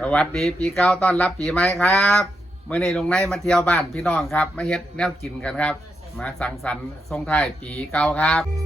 สวัสดีปีเก่าต้อนรับปีใหม่ครับเมื่อในลงในมาเที่ยวบ้านพี่น้องครับ มาเฮ็ดแนวกินกันครับ มาสังสรรค์ส่งท้ายปีเก่าครับ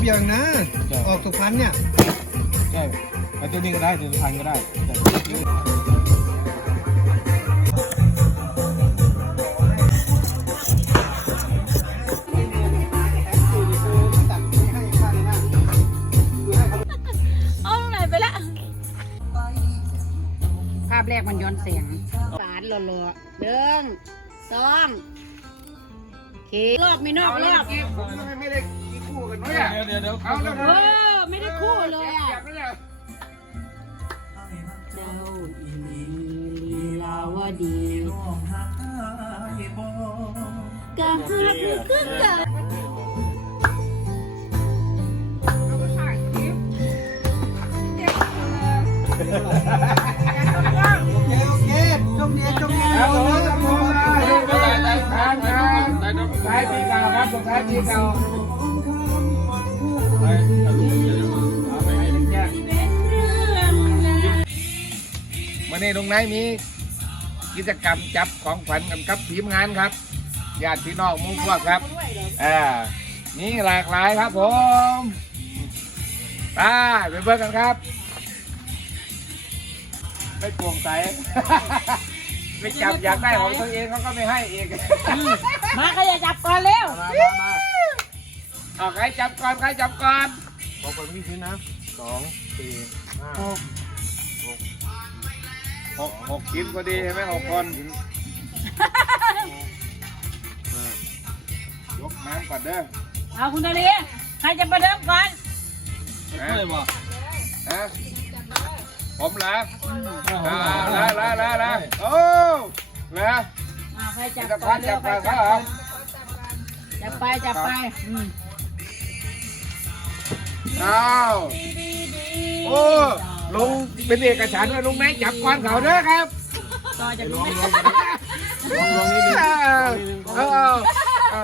มันแป๊บเดียวเองนะออกสุพรรณเนี่ย ใช่แล้วตัวนี้ก็ได้ตัวพันก็ได้เอาไหนไปละ ภาพแรกมันย้อนเสียงสารหล่อๆเดิงสองเครอบมีนอกรอบผมไม่ได้กิน คู่กันเนี่ยเดี๋ยวเดี๋ยวเดี๋ยวเอาแล้วเออไม่ได้คู่เลยอะอยากไม่ได้เจ้าอีลีลาวดีกะฮักคือกันโอเคโอเคจงเนี้ยจงเนี้ยครับผมนะครับผมยกไปใส่ทางครับท้ายปีเก่าครับส่งท้ายปีเก่า วันนี้ตรงไหนมีกิจกรรมจับของขวัญกันครับทีมงานครับญาติพี่น้องหมุ่งพวกครับอ่านี่หลากหลายครับผมไปไปเบิ่งกันครับ ไม่โปร่งใสไม่จับอยากได้ของตัวเองเขาก็ไม่ให้เองมาขยับจับก่อนเร็วมามามา เอาใครจับก่อนใครจับก่อนบอกคนวิ่งขึ้นนะสองสี่ห้าหกหกชิ้นพอดีใช่ไหมหกคนยกน้ำก่อนเด้อเอาคุณตาลีใครจะประเดิมก่อนนะเฮ้ยบ่นะผมเหรอโอ้โหอ่าละละละละโอ้ละเอใครจัจับบก่อนจับใคก่รอนจับบก่อนจับไปจับไป อืมอ้าวโอ้ลุงเป็นเอกฉันท์ว่าลุงไหนจับก่อนเขาเด้อครับต่อจากลนี้องลองลองลองนิดนึงเอาเอาเอา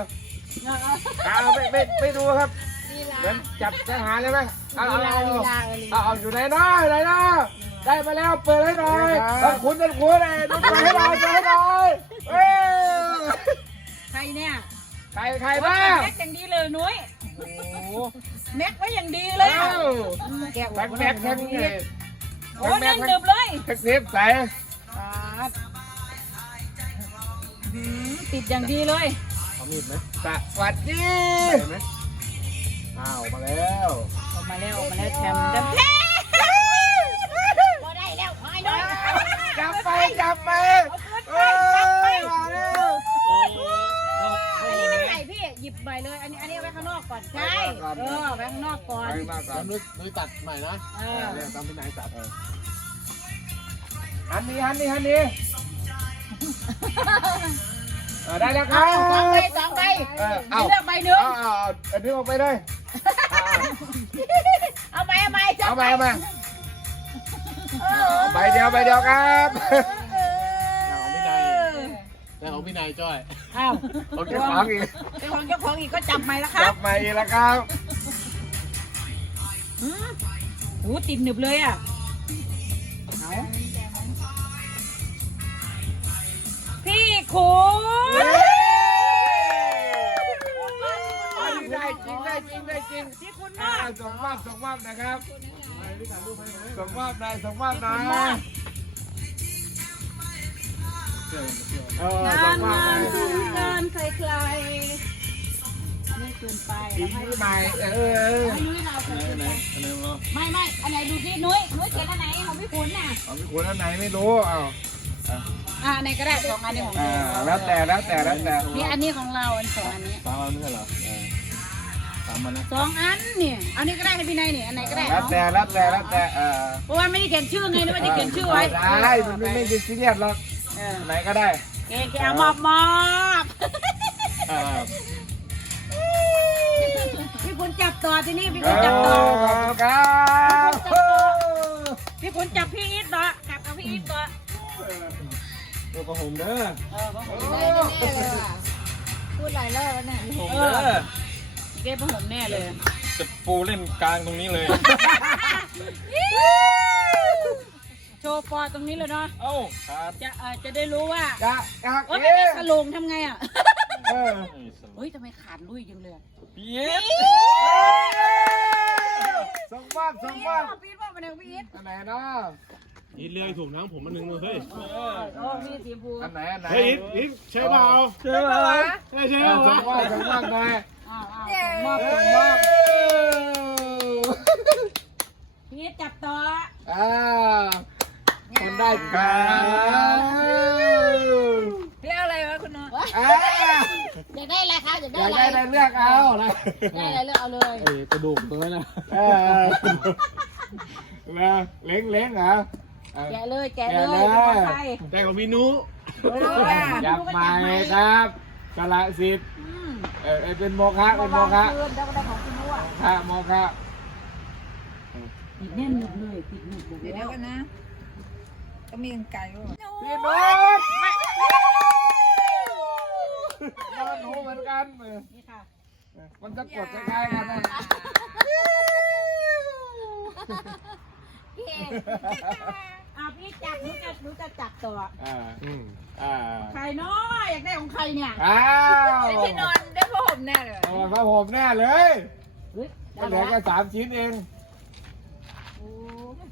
เอาไม่ไม่ไม่ดูครับเหมือนจับทหารเลยไหมเอาลีเอาลาเอาลีลาเออลีเอาลาเอาอยู่ไหนเนาะอยู่ไหนเนาะได้มาแล้วเปิดให้หน่อยท่านคุณท่านคุณเอ้ยดูไปให้หน่อยไปให้หน่อยเอ้ยใครเนี่ยใครใครบ้างแม็กอย่างดีเลยนุ้ยโอ้โห แม็กไว้อย่างดีเลยอะเอ้าแกะแม็กแม็กแม็กนี่โอ้นั่งดึบเลยแท็กซี่ใส่ปาดหืมติดอย่างดีเลย เอามีดไหมสวัสดีใช่ไหมอ้าวมาแล้ว ออกมาแล้วออกมาแล้วแชมป์แช นอกก่อนไปมาก่อแล้นวนุ้ยนุ้ยตัดใหม่นะเออเนี่ยตามที่ไหนตัดเออหันนี่หันนี่หันนี่เออได้แล้วครัเอาบสองใบสองใบเออเอาเลือกใบหนึ่งเอาเอาเอาเอาดึงออกไปเลยเอาเอาใบเอาใบเอาไปเอาไปใบเดียวใบเดียวครับแล้วของพี่นายแล้วของพี่นายจ้อยอ้าวโอเคฟังอีกเจ้าของเจ้าของอีกก็จับใหม่แล้วครัจับบใหม่อีกแล้วครับ หืมหูติดหนึบเลยอะเอาพี่ขุนได้จริงได้จริงได้จริงพี่ขุนอ่ามากส่งมอบส่งมอบนะครับส่งมอบนายส่งมอบนายเออส่งางนมอบงานนายงานใครใครๆ ไม่เกินไปอีแล้วให้กใหม่เออให้นุ้ยเราใส่ไหนไหนอันไหนมาไม่ไม่อันไหนดูสินุ้ยนุ้ยเขียนอันไหนของพี่ขุนน่ะเอาพี่คุณอันไหนไม่รู้เอาอ่าอันไหนก็ได้สองอันนี้ของอ่าเราแล้วแต่แล้วแต่แล้วแต่นี่อันนี้ของเราอันสองอันนี้สามอันไม่ใช่เหรอเออสามอันนะสองอันนี่อันนี้ก็ได้ให้พี่นายนี่อันไหนก็ได้แล้วเนาะแต่แล้วแต่แล้วแต่เออเพราะว่าไม่ได้เขียนชื่อไงนึกว่าจะเขียนชื่อไว้ได้มันไม่ไม่ได้ซีเรียสหรอกเอออันไหนก็ได้เก่งๆเอามอบมอบเออพี่ขุนจับ ต่อที่นี่พี่เอขุนจับต่ออขอบคุณครับพี่ขุนจับพี่อีทต่อจับกับพี่อีทต่อตัวกระหงเด้อเออผมได้แน่เลยว่ะพูดหลายรอบแล้วเนี่ยหงเอเด้ออเก้ผมแน่เลยจะปูเล่นกลางตรงนี้เลย โชว์ปอตรงนี้เลยเนาะเอ้าครับจะเออจะได้รู้ว่าจะจะโอ้ยไม่มีสลงทำไงอะ เออเฮ้ยทำไมขาดลุยจังเลยอะเย็ดส่งมอบส่งมอบพี่อีทว่ามาเดี๋ยวพี่อีทอันไหนเนาะอีเลือกถูกน้ำผมมันหนึ่งเลยเฮ้ยโอ้พี่สีฟูอันไหนอันไหนเฮ้ยอีทอีทใช่เปล่าใช่ไหมใช่ใช่เปล่าส่งมอบส่งมอบน่อยอ้าวอ้าวส่งมอบส่งมอบอพี่อีทจับต่ออ่าคนได้ครับเรียกอะไรวะคุณน้อง อ่าอยากได้อะไรคะอยากอได้ยากอะไรได้อะไรเลือกเอาอะไรได้อะไรเลือกเอาเลยไอ้กระดูกตรงนั้นนะเออแล้วเล้งเล้งเหรอเออแกะเลยแกะเลยแกะเลยเป็นของใครแต่ของพี่นุเอออยากไปครับกละสิทธิ์อืมเออเออเป็นโมฆะเป็นโมฆะคืนแล้วก็ได้ของพี่นุ้ยค่ะโมฆะปิดแน่นหนึบเลยปิดหนึบเลยเดี๋ยวกันนะ ก็มีกันไก่ด้วยพี่นุช นอนหนูเหมือนกันเออนี่ค่ะมันจะกดคล้ายๆกันนะพี่เอกอะพี่จับหนูจะหนูจะจับต่ออ่าอืมอ่าใครเนาะอยากได้ของใครเนี่ยอ้าวที่นอนได้ผ้าห่มแน่เลยโอ้พระผมแน่เลยเฮ้ยก็เหลือแค่สามชิ้นเองโอ้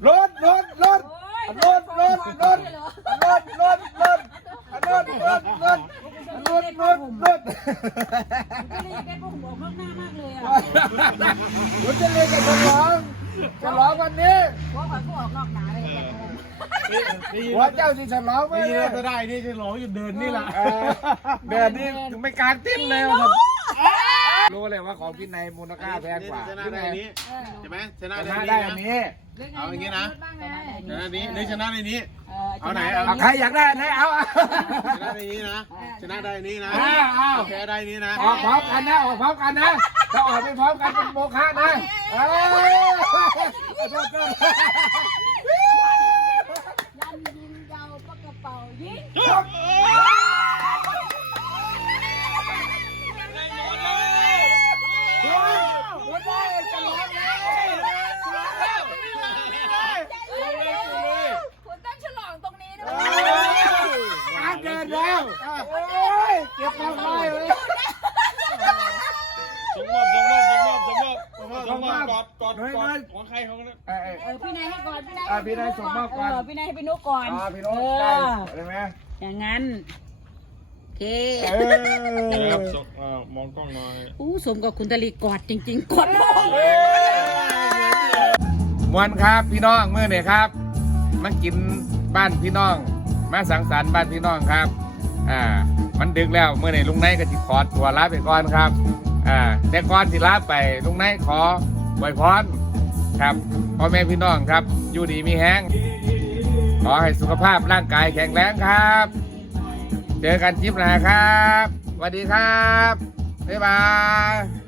รถรถรถยรถรถรถรถรถรถรถรถ รถรถรถรถก็เลยอยากได้พวกผมออกนอกหน้ามากเลยอะผมจะเรียนกับฉลองฉลองวันนี้เพราะว่าเขาออกนอกหนาเลยอยากงงนี่หัวเจ้าที่ฉลองไม่นี่เลยก็ได้นี่จะร้องอยู่เดินนี่แหละเออเดือนนี้ไม่กลางติ้นเลยครับรู้เลยว่าของพี่นายมูลค่าแพงกว่าชนะพี่ได้นายอันนี้ใช่ไหมชนะชได้นะอันได้นี้อันนะนี้เอาอย่างนี้นะบ้างไงชนะนี้นึกชนะในนี้ เอาไหนเอาเอา ใครอยากได้อันไหนเอาเอาช นะในนี้นะชนะได้อันนี้นะอ้าวอ้าวแพ้ได้อันนี้นะออกพร้อมกันนะออกพร้อมกันนะถ้าออกไปพร้อมกันเป็นโมฆะนะเอ้ยายให้ก่อนพี่นายอะพี่นายส่งมอบก่อนเพี่นายให้พี่นุกก่อนอ่าพี่โน้ตเอได้อได้ไหมอย่างนั้นโอเคเอครับอส่งเอ่อมองกล้องหน่อย อู้สมกับคุณตะลีกอดจริง ๆ กอดพ่อมวนครับพี่น้องเมื่อเนี่ยครับมากินบ้านพี่น้อง มาสังสรรค์บ้านพี่น้องครับ อ่า มันดึกแล้วเมื่อไหร่ลุงไนท์ก็จิขอตัวลาไปก่อนครับ อ่าแต่ก่อนสิลาไปลุงไนท์ขอไวยพร ครับพ่อแม่พี่น้องครับ อยู่ดีมีแห้งขอให้สุขภาพร่างกายแข็งแรงครับ เจอกันคลิปหน้าครับสวัสดีครับ บ๊ายบาย